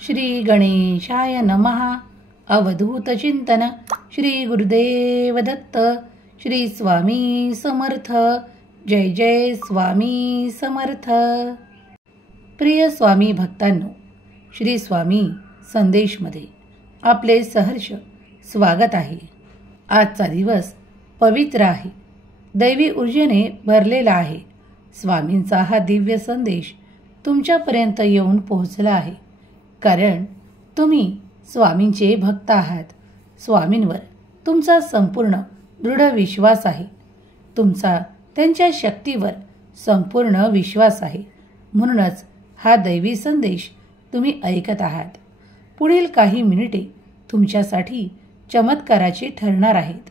श्री गणेशाय नमः. अवधूत चिंतन. श्री गुरुदेव दत्त. श्री स्वामी समर्थ. जय जय स्वामी समर्थ. प्रिय स्वामी भक्तांनो, श्री स्वामी संदेशमध्ये आपले सहर्ष स्वागत आहे. आजचा दिवस पवित्र आहे, दैवी ऊर्जेने भरलेला आहे. स्वामींचा हा दिव्य संदेश तुमच्यापर्यंत येऊन पोहोचला आहे, कारण तुम्ही स्वामींचे भक्त आहात. स्वामींवर तुमचा संपूर्ण दृढ विश्वास आहे. तुमचा त्यांच्या शक्तीवर संपूर्ण विश्वास आहे. म्हणूनच हा दैवी संदेश तुम्ही ऐकत आहात. पुढील काही मिनिटे तुमच्यासाठी चमत्काराची ठरणार आहेत.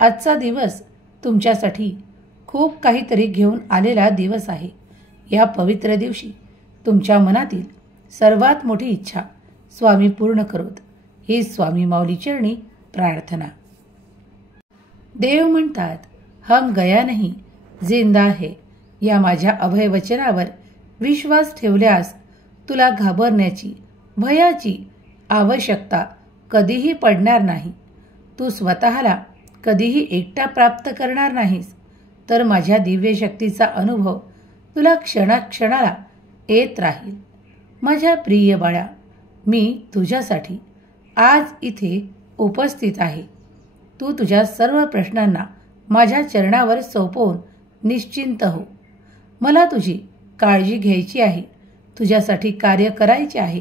आजचा दिवस तुमच्यासाठी खूप काहीतरी घेऊन आलेला दिवस आहे. या पवित्र दिवशी तुमच्या मनातील सर्वात मोठी इच्छा स्वामी पूर्ण करोत, ही स्वामी माऊली चरणी प्रार्थना. देव म्हणतात, हम गया नहीं जिंदा है. या माझ्या अभय वचनावर विश्वास ठेवल्यास तुला घाबरण्याची, भयाची आवश्यकता कधीही पडणार नाही. तू स्वतःला कधीही एकटा प्राप्त करणार नाहीस, तर माझ्या दिव्य शक्तीचा अनुभव तुला क्षणाक्षणाला येत राहील. माझ्या प्रिय बाळा, मी तुझ्यासाठी आज इथे उपस्थित आहे. तू तुझ्या सर्व प्रश्नांना माझ्या चरणावर सोपवून निश्चिंत हो. मला तुझी काळजी घ्यायची आहे, तुझ्यासाठी कार्य करायचे आहे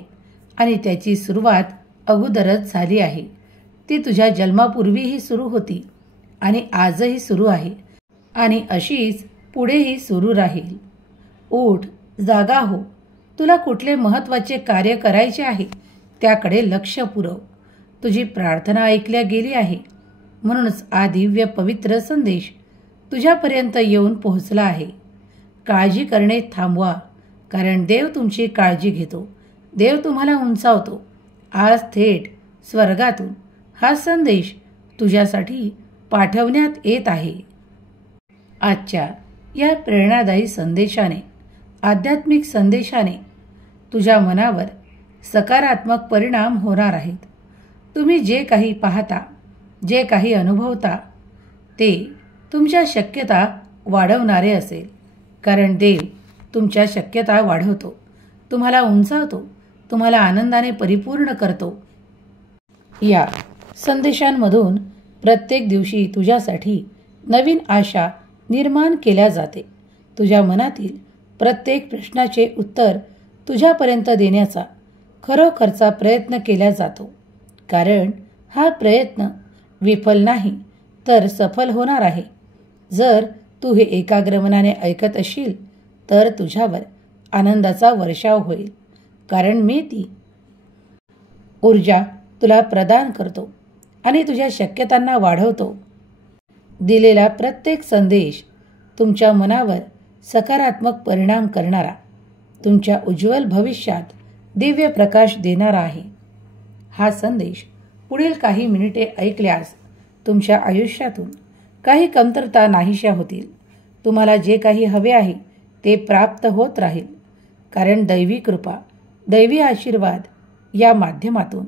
आणि त्याची सुरुवात अगोदरच झाली आहे. ती तुझ्या जन्मापूर्वीही सुरू होती आणि आजही सुरू आहे आणि अशीच पुढेही सुरू राहील. उठ, जागा हो. तुला कुठले महत्त्वाचे कार्य करायचे आहे त्याकडे लक्ष पुरव. तुझी प्रार्थना ऐकल्या गेली आहे, म्हणूनच हा दिव्य पवित्र संदेश तुझ्यापर्यंत येऊन पोहोचला आहे. काळजी करणे थांबवा, कारण देव तुमची काळजी घेतो. देव तुम्हाला उंचावतो. आज थेट स्वर्गातून हा संदेश तुझ्यासाठी पाठवण्यात येत आहे. आजच्या या प्रेरणादायी संदेशाने, आध्यात्मिक संदेशाने तुझ्या मनावर सकारात्मक परिणाम होणार आहेत. तुम्ही जे काही पाहता, जे काही अनुभवता, ते तुमच्या शक्यता वाढवणारे असेल, कारण देव तुमच्या शक्यता वाढवतो, तुम्हाला उंचावतो, तुम्हाला आनंदाने परिपूर्ण करतो. या संदेशांमधून प्रत्येक दिवशी तुझ्यासाठी नवीन आशा निर्माण केल्या जाते. तुझ्या मनातील प्रत्येक प्रश्नाचे उत्तर तुझ्यापर्यंत देण्याचा खरोखरचा प्रयत्न केला जातो, कारण हा प्रयत्न विफल नाही तर सफल होणार आहे. जर तू हे एकाग्र मनाने ऐकत असशील तर तुझ्यावर आनंदाचा वर्षाव होईल, कारण मी ती ऊर्जा तुला प्रदान करतो आणि तुझ्या शक्यतांना वाढवतो. दिलेला प्रत्येक संदेश तुमच्या मनावर सकारात्मक परिणाम करणारा, तुमच्या उज्ज्वल भविष्यात दिव्य प्रकाश देणारा आहे. हा संदेश पुढील काही मिनिटे ऐकल्यास तुमच्या आयुष्यातून काही कमतरता नाहीशा होतील. तुम्हाला जे काही हवे आहे ते प्राप्त होत राहील, कारण दैवी कृपा, दैवी आशीर्वाद या माध्यमातून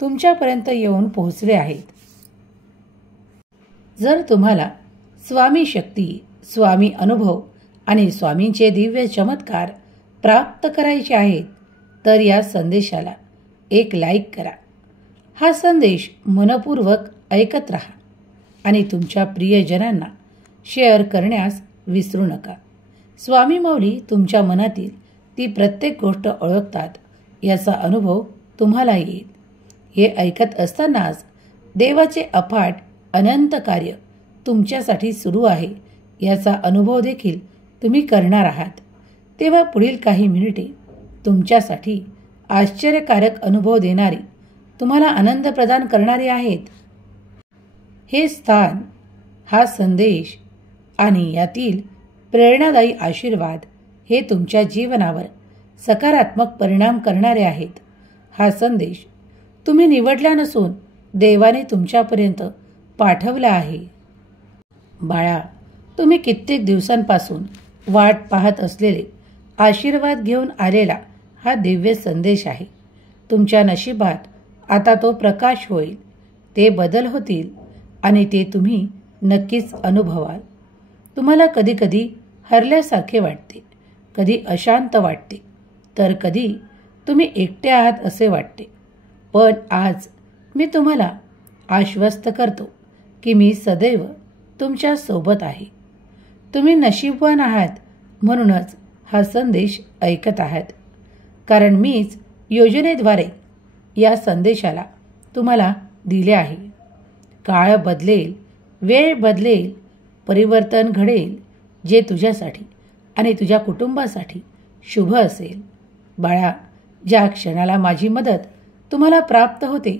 तुमच्यापर्यंत येऊन पोहोचले आहेत. जर तुम्हाला स्वामी शक्ती, स्वामी अनुभव आणि स्वामींचे दिव्य चमत्कार प्राप्त करायचे आहेत, तर या संदेशाला एक लाईक करा. हा संदेश मनपूर्वक ऐकत राहा आणि तुमच्या प्रियजनांना शेअर करण्यास विसरू नका. स्वामी माऊली तुमच्या मनातील ती प्रत्येक गोष्ट ओळखतात, याचा अनुभव तुम्हाला येईल. हे ऐकत असतानाच देवाचे अफाट अनंत कार्य तुमच्यासाठी सुरू आहे याचा अनुभव देखील तुम्ही करणार आहात. तेव्हा पुढील काही मिनिटे तुमच्यासाठी आश्चर्यकारक अनुभव देणारी, तुम्हाला आनंद प्रदान करणारी आहेत. हे स्थान, हा संदेश आणि यातील प्रेरणादायी आशीर्वाद हे तुमच्या जीवनावर सकारात्मक परिणाम करणारे आहेत. हा संदेश तुम्ही निवडला नसून देवाने तुमच्यापर्यंत पाठवला आहे. बाळा, तुम्ही कित्येक दिवसांपासून वाट पाहत असलेले आशीर्वाद घेऊन आलेला हा दिव्य संदेश आहे. तुमच्या नशिबात आता तो प्रकाश होईल, ते बदल होतील आणि ते तुम्ही नक्कीच अनुभवाल. तुम्हाला कधीकधी हरल्यासारखे वाटते, कधी अशांत वाटते, तर कधी तुम्ही एकटे आहात असे वाटते. पण आज मी तुम्हाला आश्वस्त करतो की मी सदैव तुमच्या सोबत आहे. तुम्ही नशीबवान आहात म्हणूनच हा संदेश ऐकत आहात, कारण मीच योजनेद्वारे या संदेशाला तुम्हाला दिले आहे. काळ बदलेल, वेळ बदलेल, परिवर्तन घडेल, जे तुझ्यासाठी आणि तुझ्या कुटुंबासाठी शुभ असेल. बाळा, ज्या क्षणाला माझी मदत तुम्हाला प्राप्त होते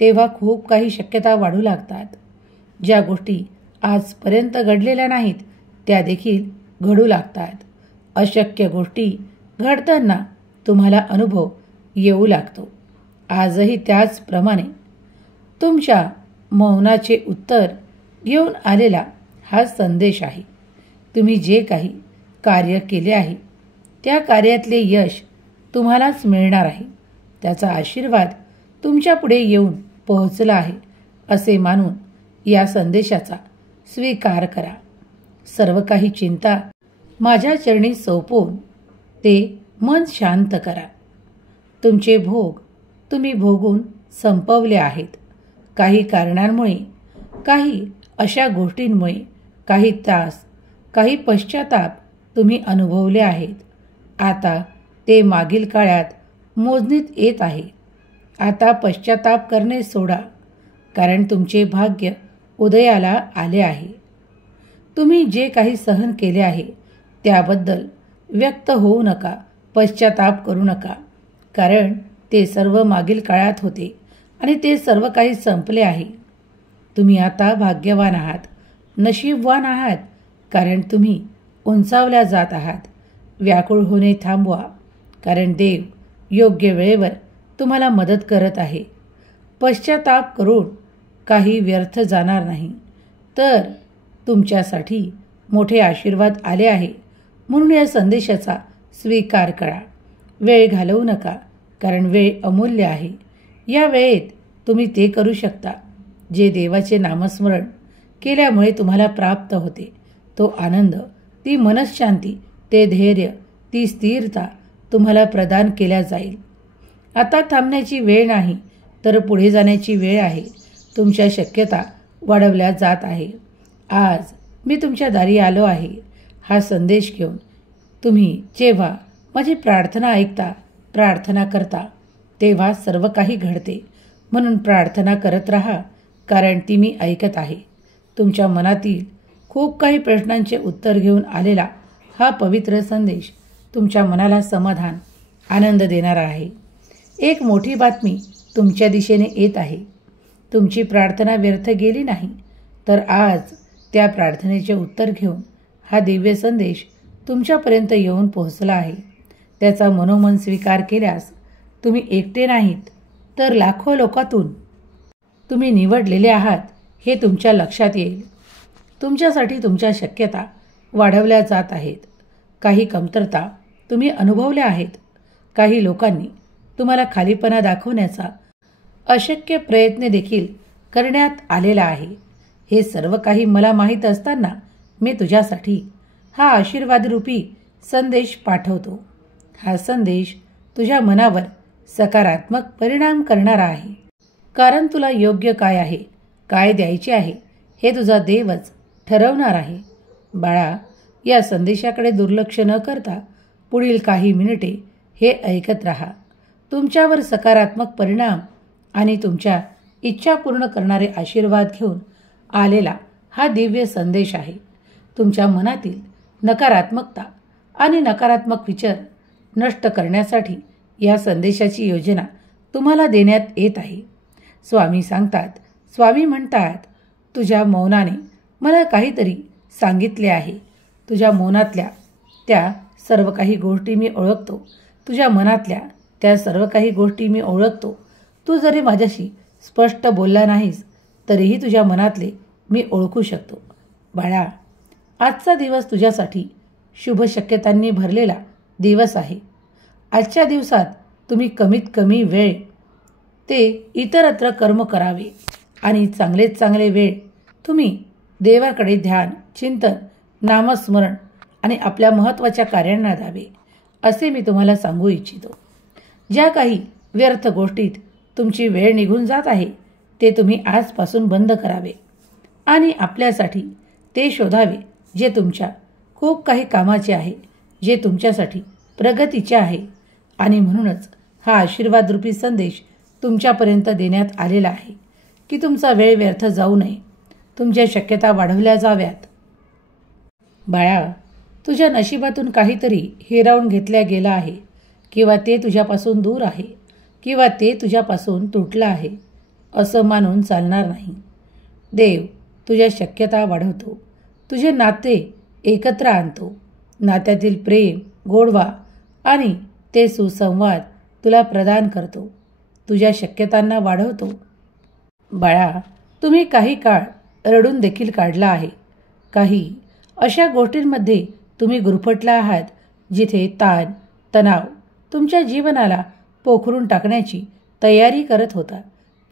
तेव्हा खूप काही शक्यता वाढू लागतात. ज्या गोष्टी आजपर्यंत घडलेल्या नाहीत त्या देखील घडू लागतात. अशक्य गोष्टी घडताना तुम्हाला अनुभव येऊ लागतो. आजही त्याचप्रमाणे तुमच्या मौनाचे उत्तर घेऊन आलेला हा संदेश आहे. तुम्ही जे काही कार्य केले आहे त्या कार्यातले यश तुम्हालाच मिळणार आहे. त्याचा आशीर्वाद तुमच्या पुढे येऊन पोहोचला आहे असे मानून या संदेशाचा स्वीकार करा. सर्व काही चिंता माझ्या चरणी सोपवून ते मन शांत करा. तुमचे भोग तुम्ही भोगून संपवले आहेत. काही कारणांमुळे, काही अशा गोष्टींमुळे, काही त्रास, काही पश्चाताप तुम्ही अनुभवले आहेत. आता ते मागील काळात मोजणीत येत आहे. आता पश्चाताप करणे सोडा, कारण तुमचे भाग्य उदयाला आले आहे. तुम्ही जे काही सहन केले आहे त्याबद्दल व्यक्त होऊ नका, पश्चाताप करू नका, कारण ते सर्व मागील काळात होते आणि ते सर्व काही संपले आहे. तुम्ही आता भाग्यवान आहात, नशीबवान आहात, कारण तुम्ही उंचावल्या जात आहात. व्याकुळ होणे थांबवा, कारण देव योग्य वेळेवर तुम्हाला मदत करत आहे. पश्चाताप करून काही व्यर्थ जाणार नाही, तर तुमच्यासाठी मोठे आशीर्वाद आले आहे. म्हणून या संदेशाचा स्वीकार करा. वेळ घालवू नका, कारण वेळ अमूल्य आहे. या वेळेत तुम्ही ते करू शकता जे देवाचे नामस्मरण केल्यामुळे तुम्हाला प्राप्त होते. तो आनंद, ती मनःशांती, ते धैर्य, ती स्थिरता तुम्हाला प्रदान केल्या जाईल. आता थांबण्याची वेळ नाही, तर पुढे जाण्याची वेळ आहे. तुमच्या शक्यता वाढवल्या जात आहे. आज मी तुमच्या दारी आलो आहे हा संदेश घेऊन. तुम्ही जेव्हा माझी प्रार्थना ऐकता, प्रार्थना करता, तेव्हा सर्व काही घडते. म्हणून प्रार्थना करत राहा, कारण ती मी ऐकत आहे. तुमच्या मनातील खूप काही प्रश्नांचे उत्तर घेऊन आलेला हा पवित्र संदेश तुमच्या मनाला समाधान, आनंद देणारा आहे. एक मोठी बातमी तुमच्या दिशेने येत आहे. तुमची प्रार्थना व्यर्थ गेली नाही, तर आज त्या प्रार्थनेचे उत्तर घेऊन हा दिव्य संदेश तुमच्यापर्यंत येऊन पोहोचला आहे. त्याचा मनोमन स्वीकार केल्यास तुम्ही एकटे नाहीत, तर लाखो लोकातून तुम्ही निवडलेले आहात हे तुमच्या लक्षात येईल. तुमच्यासाठी तुमच्या शक्यता वाढवल्या जात आहेत. काही कमतरता तुम्ही अनुभवल्या आहेत. काही लोकांनी तुम्हाला खालीपणा दाखवण्याचा अशक्य प्रयत्न देखील करण्यात आलेला आहे. हे सर्व काही मला माहीत असताना मी तुझ्यासाठी हा आशीर्वादरूपी संदेश पाठवतो. हा संदेश तुझ्या मनावर सकारात्मक परिणाम करणारा आहे, कारण तुला योग्य काय आहे, काय द्यायचे आहे हे तुझा देवच ठरवणार आहे. बाळा, या संदेशाकडे दुर्लक्ष न करता पुढील काही मिनिटे हे ऐकत राहा. तुमच्यावर सकारात्मक परिणाम आणि तुमच्या इच्छा पूर्ण करणारे आशीर्वाद घेऊन आलेला हा दिव्य संदेश आहे. तुमच्या मनातील नकारात्मकता आणि नकारात्मक विचार नष्ट करण्यासाठी या संदेशाची योजना तुम्हाला देण्यात येत आहे. स्वामी सांगतात, स्वामी म्हणतात, तुझ्या मौनाने मला काहीतरी सांगितले आहे. तुझ्या मौनातल्या त्या सर्व काही गोष्टी मी ओळखतो. तुझ्या मनातल्या त्या सर्व काही गोष्टी मी ओळखतो. तू जरी माझ्याशी स्पष्ट बोलला नाहीस तरीही तुझ्या मनातले मी ओळखू शकतो. बाळा, आजचा दिवस तुझ्यासाठी शुभ शक्यतांनी भरलेला दिवस आहे. आजच्या दिवसात तुम्ही कमीत कमी वेळ ते इतरत्र कर्म करावे आणि चांगलेच चांगले वेळ तुम्ही देवाकडे ध्यान, चिंतन, नामस्मरण आणि आपल्या महत्त्वाच्या कार्यांना द्यावे असे मी तुम्हाला सांगू इच्छितो. ज्या काही व्यर्थ गोष्टीत तुमची वेळ निघून जात आहे ते तुम्ही आजपासून बंद करावे आणि आपल्यासाठी ते शोधावे जे तुमच्या खूप काही कामाचे आहे, जे तुमच्यासाठी प्रगतीचे आहे. आणि म्हणूनच हा आशीर्वादरूपी संदेश तुमच्यापर्यंत देण्यात आलेला आहे की तुमचा वेळ व्यर्थ जाऊ नये, तुमच्या शक्यता वाढवल्या जाव्यात. बाळा, तुझ्या नशिबातून काहीतरी हिरावून घेतल्या गेला आहे किंवा ते तुझ्यापासून दूर आहे किंवा ते तुझ्यापासून तुटलं आहे असं मानून चालणार नाही. देव तुझ्या शक्यता वाढवतो, तुझे नाते एकत्र आणतो, नात्यातील प्रेम, गोडवा आणि ते सुसंवाद तुला प्रदान करतो, तुझ्या शक्यतांना वाढवतो. बाळा, तुम्ही काही काळ रडून देखील काढला आहे. काही अशा गोष्टींमध्ये तुम्ही गुरफटला आहात जिथे ताण, तणाव तुमच्या जीवनाला पोखरून टाकण्याची तयारी करत होता.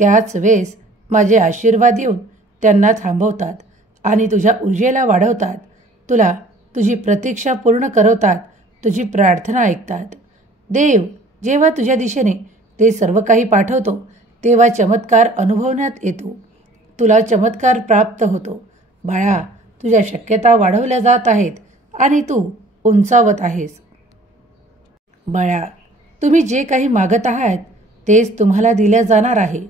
त्याच वेळेस माझे आशीर्वाद येऊन त्यांना थांबवतात आणि तुझ्या ऊर्जेला वाढवतात, तुला तुझी प्रतीक्षा पूर्ण करवतात, तुझी प्रार्थना ऐकतात. देव जेव्हा तुझ्या दिशेने ते सर्व काही पाठवतो तेव्हा चमत्कार अनुभवण्यात येतो, तुला चमत्कार प्राप्त होतो. बाळा, तुझ्या शक्यता वाढवल्या जात आहेत आणि तू उंचावत आहेस. बाळा, तुम्ही जे काही मागत आहात तेच तुम्हाला दिल्या जाणार आहे.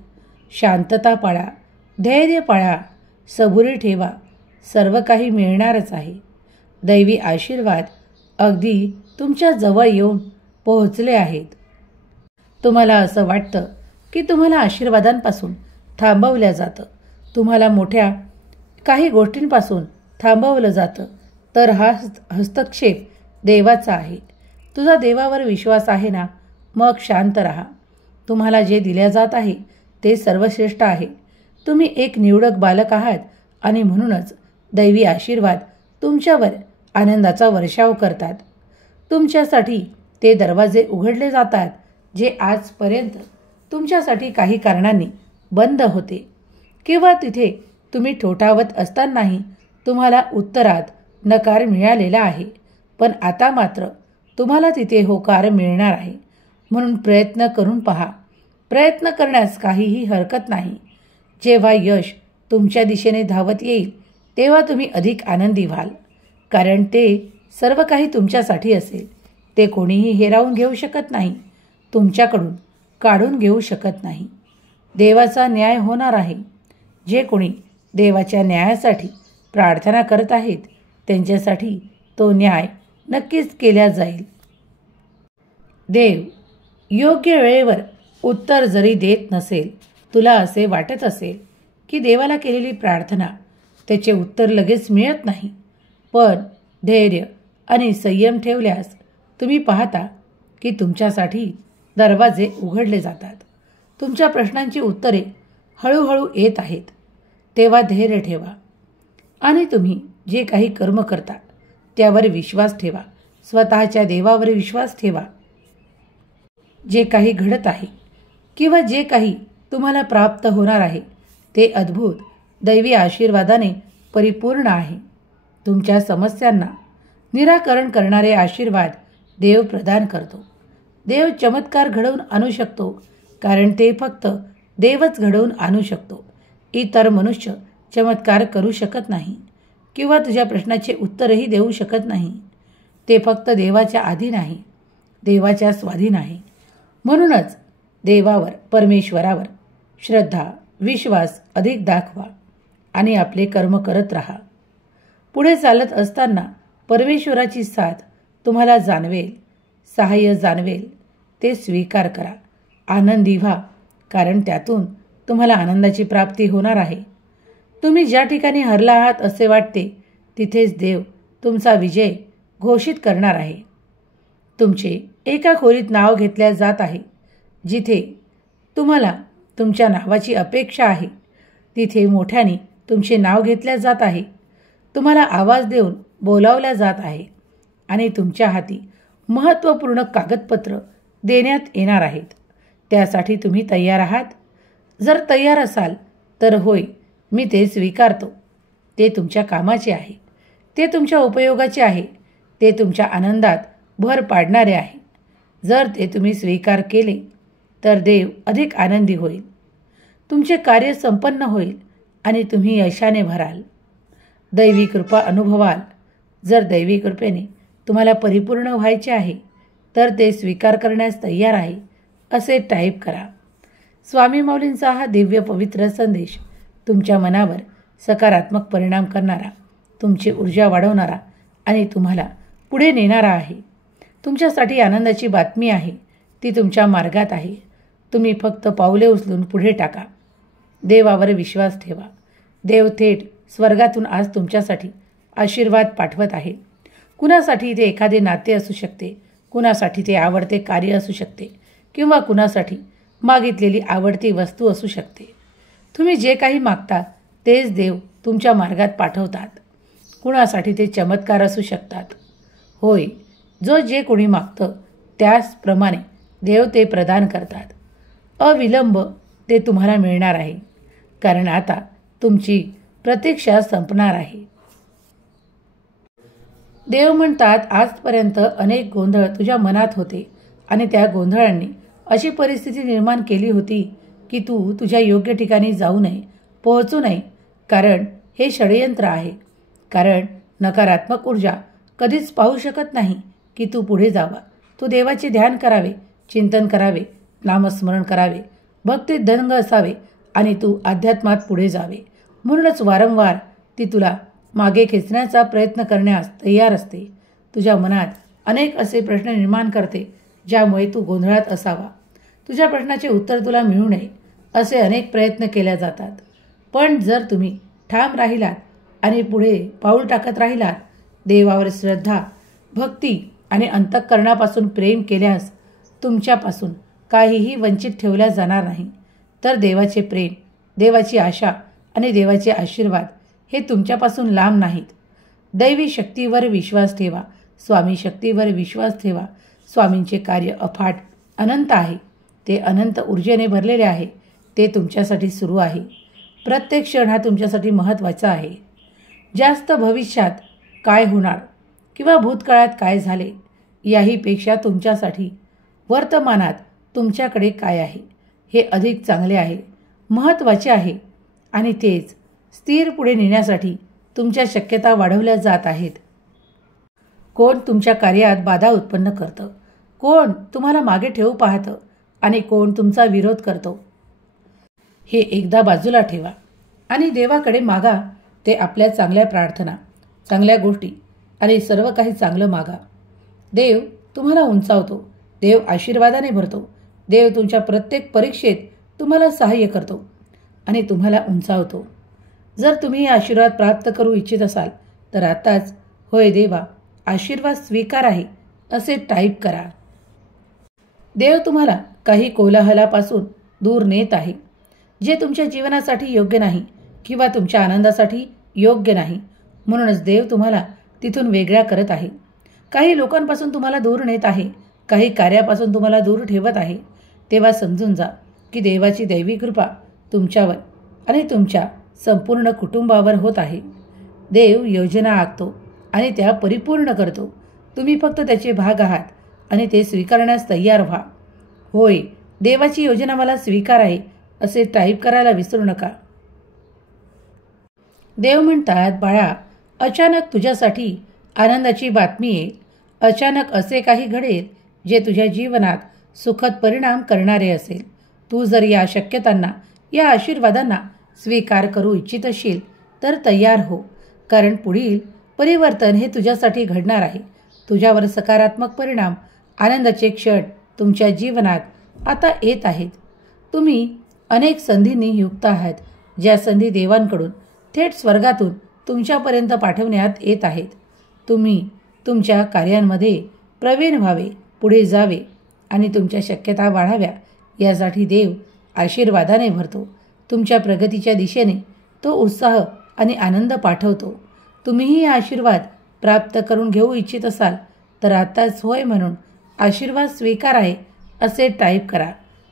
शांतता पाळा, धैर्य पाळा, सबुरी ठेवा, सर्व काही मिळणारच आहे. दैवी आशीर्वाद अगदी तुमच्या जवळ येऊन पोहोचले आहेत. तुम्हाला असं वाटतं की तुम्हाला आशीर्वादांपासून थांबवल्या जातं, तुम्हाला मोठ्या काही गोष्टींपासून थांबवलं जातं, तर हा हस्तक्षेप देवाचा आहे. तुझा देवावर विश्वास आहे ना? मग शांत राहा. तुम्हाला जे दिल्या जात आहे ते सर्वश्रेष्ठ आहे. तुम्ही एक निवडक बालक आहात आणि म्हणूनच दैवी आशीर्वाद तुमच्यावर आनंदाचा वर्षाव करतात. तुमच्यासाठी ते दरवाजे उघडले जातात जे आजपर्यंत तुमच्यासाठी काही कारणांनी बंद होते किंवा तिथे तुम्ही ठोठावत असतानाही तुम्हाला उत्तरात नकार मिळालेला आहे. पण आता मात्र तुम्हाला तिथे होकार मिळणार आहे. म्हणून प्रयत्न करून पहा. प्रयत्न करण्यास काहीही हरकत नाही. जेव्हा यश तुमच्या दिशेने धावत येईल तेव्हा तुम्ही अधिक आनंदी व्हाल, कारण ते सर्व काही तुमच्यासाठी असेल. ते कोणीही हिरावून घेऊ शकत नाही, तुमच्याकडून काढून घेऊ शकत नाही. देवाचा न्याय होणार आहे. जे कोणी देवाच्या न्यायासाठी प्रार्थना करत आहेत त्यांच्यासाठी तो न्याय नक्कीच केला जाईल. देव योग्य वेळेवर उत्तर जरी देत नसेल, तुला असे वाटत असेल की देवाला केलेली प्रार्थना त्याचे उत्तर लगेच मिळत नाही, पण धैर्य आणि संयम ठेवल्यास तुम्ही पाहता की तुमच्यासाठी दरवाजे उघडले जातात. तुमच्या प्रश्नांची उत्तरे हळूहळू येत आहेत. तेव्हा धैर्य ठेवा आणि तुम्ही जे काही कर्म करता त्यावर विश्वास ठेवा. स्वतःच्या देवावर विश्वास ठेवा. जे काही घडत आहे किंवा जे काही तुम्हाला प्राप्त होणार आहे ते अद्भुत दैवी आशीर्वादाने परिपूर्ण आहे. तुमच्या समस्यांना निराकरण करणारे आशीर्वाद देव प्रदान करतो. देव चमत्कार घडवून आणू शकतो, कारण ते फक्त देवच घडवून आणू शकतो. इतर मनुष्य चमत्कार करू शकत नाही किंवा तुझ्या प्रश्नाचे उत्तरही देऊ शकत नाही. ते फक्त देवाच्या अधीन आहे, देवाच्या स्वाधीन आहे. म्हणूनच देवावर, परमेश्वरावर श्रद्धा, विश्वास अधिक दाखवा आणि आपले कर्म करत राहा. पुढे चालत असताना परमेश्वराची साथ तुम्हाला जाणवेल, सहाय्य जाणवेल. ते स्वीकार करा. आनंदी व्हा, कारण त्यातून तुम्हाला आनंदाची प्राप्ती होणार आहे. तुम्ही ज्या ठिकाणी हरला आहात असे वाटते तिथेच देव तुमचा विजय घोषित करणार आहे. तुमचे एका खोलीत नाव घेतल्या जात आहे. जिथे तुम्हाला तुमच्या नावाची अपेक्षा आहे तिथे मोठ्याने तुमचे नाव घेतल्या जात आहे. तुम्हाला आवाज देऊन बोलावल्या जात आहे आणि तुमच्या हाती महत्त्वपूर्ण कागदपत्र देण्यात येणार आहेत. त्यासाठी तुम्ही तयार आहात? जर तयार असाल तर होय, मी ते स्वीकारतो. ते तुमच्या कामाचे आहे, ते तुमच्या उपयोगाचे आहे, ते तुमच्या आनंदात भर पाडणारे आहे. जर ते तुम्ही स्वीकार केले तर देव अधिक आनंदी होईल, तुमचे कार्य संपन्न होईल आणि तुम्ही यशाने भराल, दैवी कृपा अनुभवाल. जर दैवी कृपेने तुम्हाला परिपूर्ण व्हायचे आहे तर ते स्वीकार करण्यास तयार आहे असे टाईप करा. स्वामी माऊलींचा हा दिव्य पवित्र संदेश तुमच्या मनावर सकारात्मक परिणाम करणारा, तुमची ऊर्जा वाढवणारा आणि तुम्हाला पुढे नेणारा आहे. तुमच्यासाठी आनंदाची बातमी आहे, ती तुमच्या मार्गात आहे. तुम्ही फक्त पावले उचलून पुढे टाका. देवावर विश्वास ठेवा. देव थेट स्वर्गातून आज तुमच्यासाठी आशीर्वाद पाठवत आहे. कुणासाठी ते एखादे नाते असू शकते, कुणासाठी ते आवडते कार्य असू शकते किंवा कुणासाठी मागितलेली आवडती वस्तू असू शकते. तुम्ही जे काही मागता तेच देव तुमच्या मार्गात पाठवतात. कुणासाठी ते चमत्कार असू शकतात. होय, जे कोणी मागतं त्याचप्रमाणे देव ते प्रदान करतात. अविलंब ते तुम्हाला मिळणार आहे, कारण आता तुमची प्रतीक्षा संपणार आहे. देव म्हणतात, आजपर्यंत अनेक गोंधळ तुझ्या मनात होते आणि त्या गोंधळांनी अशी परिस्थिती निर्माण केली होती की तू तुझ्या योग्य ठिकाणी जाऊ नये, पोहोचू नये. कारण हे षडयंत्र आहे. कारण नकारात्मक ऊर्जा कधीच पाहू शकत नाही की तू पुढे जावा. तू देवाचे ध्यान करावे, चिंतन करावे, नामस्मरण करावे, भक्तीत दंग असावे आणि तू अध्यात्मात पुढे जावे. म्हणूनच वारंवार ती तुला मागे खेचण्याचा प्रयत्न करण्यास तयार असते. तुझ्या मनात अनेक असे प्रश्न निर्माण करते ज्यामुळे तू गोंधळात असावा. तुझ्या प्रश्नाचे उत्तर तुला मिळू नये असे अनेक प्रयत्न केले जातात. पण जर तुम्ही ठाम राहिलात आणि पुढे पाऊल टाकत राहिलात, देवावर श्रद्धा, भक्ती आणि अंतःकरणापासून प्रेम केल्यास तुमच्यापासून काहीही वंचित ठेवल्या जाणार नाही. तर देवाचे प्रेम, देवाची आशा आणि देवाचे आशीर्वाद हे तुमच्यापासून लांब नाहीत. दैवी शक्तीवर विश्वास ठेवा. स्वामी शक्तीवर विश्वास ठेवा. स्वामींचे कार्य अफाट अनंत आहे. ते अनंत ऊर्जेने भरलेले आहे. ते तुमच्यासाठी सुरू आहे. प्रत्येक क्षण हा तुमच्यासाठी महत्त्वाचा आहे. जास्त भविष्यात काय होणार किंवा भूतकाळात काय झाले याहीपेक्षा तुमच्यासाठी वर्तमानात तुमच्याकडे काय आहे हे अधिक चांगले आहे, महत्त्वाचे आहे. आणि तेच स्थिर पुढे नेण्यासाठी तुमच्या शक्यता वाढवल्या जात आहेत. कोण तुमच्या कार्यात बाधा उत्पन्न करतं, कोण तुम्हाला मागे ठेवू पाहतं आणि कोण तुमचा विरोध करतो हे एकदा बाजूला ठेवा आणि देवाकडे मागा. ते आपल्या चांगल्या प्रार्थना, चांगल्या गोष्टी आणि सर्व काही चांगलं मागा. देव तुम्हाला उंचावतो. देव आशीर्वादाने भरतो. देव तुमच्या प्रत्येक परीक्षेत तुम्हाला सहाय्य करतो आणि तुम्हाला उंचावतो. जर तुम्ही आशीर्वाद प्राप्त करू इच्छित असाल तर आताच होय देवा, आशीर्वाद स्वीकार आहे असे टाईप करा. देव तुम्हाला काही कोलाहलापासून दूर नेत आहे, जे तुमच्या जीवनासाठी योग्य नाही किंवा तुमच्या आनंदासाठी योग्य नाही. म्हणूनच देव तुम्हाला तिथून वेगळ्या करत आहे. काही लोकांपासून तुम्हाला दूर नेत आहे, काही कार्यापासून तुम्हाला दूर ठेवत आहे. तेव्हा समजून जा की देवाची दैवी कृपा तुमच्यावर आणि तुमच्या संपूर्ण कुटुंबावर होत आहे. देव योजना आखतो आणि त्या परिपूर्ण करतो. तुम्ही फक्त त्याचे भाग आहात आणि ते स्वीकारण्यास तयार व्हा. होय, देवाची योजना मला स्वीकार आहे असे टाईप करायला विसरू नका. देव म्हणतात, बाळा, अचानक तुझ्यासाठी आनंदाची बातमी येईल. अचानक असे काही घडेल जे तुझ्या जीवनात सुखद परिणाम करणारे असेल. तू जर या शक्यतांना, या आशीर्वादांना स्वीकार करू इच्छित असशील तर तयार हो. कारण पुढील परिवर्तन हे तुझ्यासाठी घडणार आहे. तुझ्यावर सकारात्मक परिणाम, आनंदाचे क्षण तुमच्या जीवनात आता येत आहेत. तुम्ही अनेक संधींनी युक्त आहात, ज्या संधी देवांकडून थेट स्वर्गातून तुमच्यापर्यंत पाठवण्यात येत आहेत. तुम्ही तुमच्या कार्यांमध्ये प्रवीण व्हावे, पुढे जावे आणि तुमच्या शक्यता वाढाव्या यासाठी देव आशीर्वादाने भरतो. तुमच्या प्रगतीच्या दिशेने तो उत्साह आणि आनंद पाठवतो. तुम्हीही आशीर्वाद प्राप्त करून घेऊ इच्छित असाल तर आताच होय म्हणून आशीर्वाद स्वीकार आहे असे टाईप करा.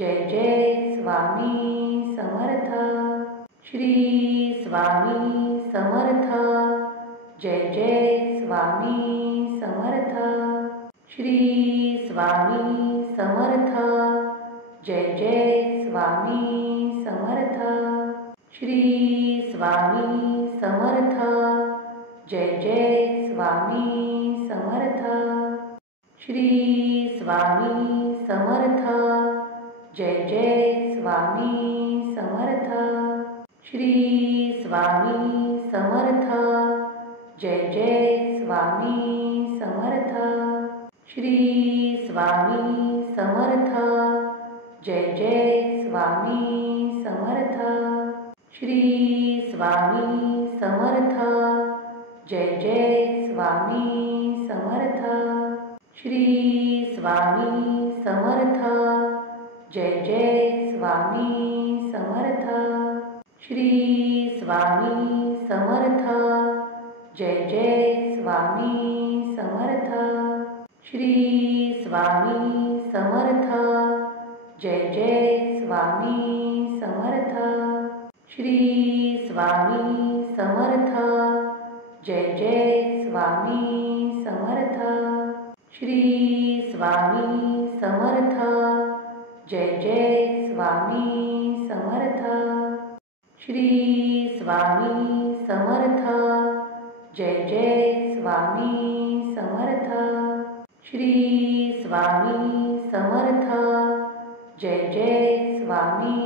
जय जय स्वामी समर्थ। श्री स्वामी समर्थ। जय जय स्वामी समर्थ। श्री स्वामी समर्थ। जय जय स्वामी समर्थ। श्री स्वामी समर्थ। जय जय स्वामी समर्थ। श्री स्वामी समर्थ। जय जय स्वामी समर्थ। श्री स्वामी समर्थ। जय जय स्वामी समर्थ। श्री स्वामी समर्थ। जय जय स्वामी समर्थ। श्री स्वामी समर्थ। जय जय स्वामी समर्थ। श्री स्वामी समर्थ। जय जय स्वामी समर्थ। श्री स्वामी समर्थ। जय जय स्वामी समर्थ। श्री स्वामी समर्थ। जय जय स्वामी समर्थ। श्री स्वामी समर्थ। जय जय स्वामी समर्थ। श्री स्वामी समर्थ। जय जय स्वामी समर्थ। श्री स्वामी समर्थ। जय जय स्वामी समर्थ। श्री स्वामी समर्थ। जय जय स्वामी